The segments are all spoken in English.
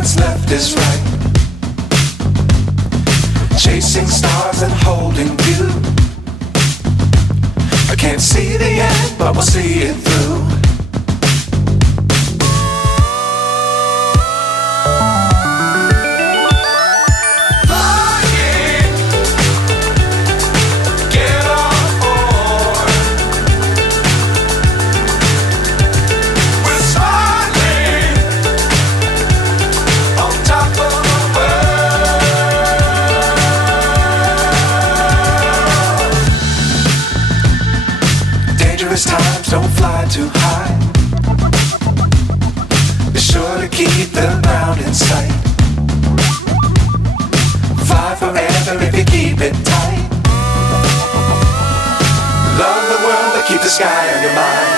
what's left is right. Chasing stars and holding you. I can't see the end, but we'll see it through. Times don't fly too high. Be sure to keep the ground in sight. Fly forever if you keep it tight. Love the world but keep the sky on your mind.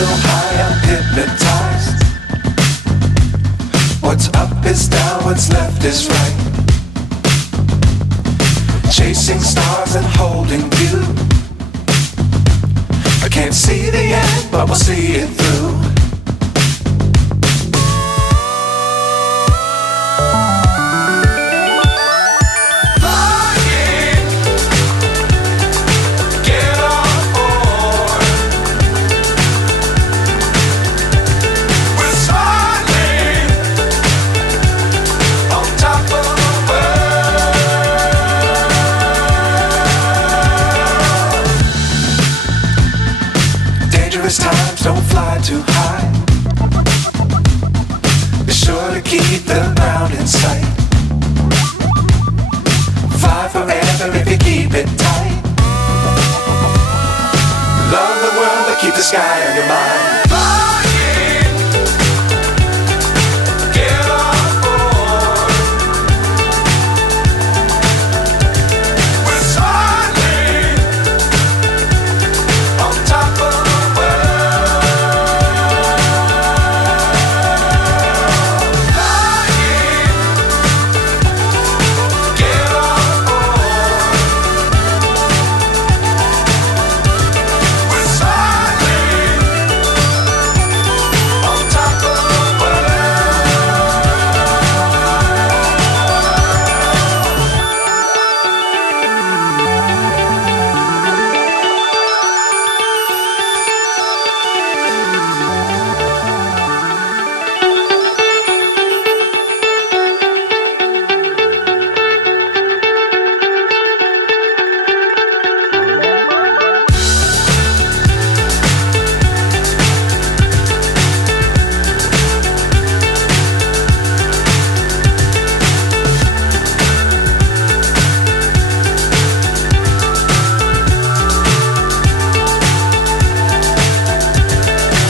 So high I'm hypnotized. What's up is down, what's left is right. Chasing stars and holding you. I can't see the end, but we'll see it through. Times don't fly too high. Be sure to keep the ground in sight. Fly forever if you keep it tight. Love the world but keep the sky on your mind.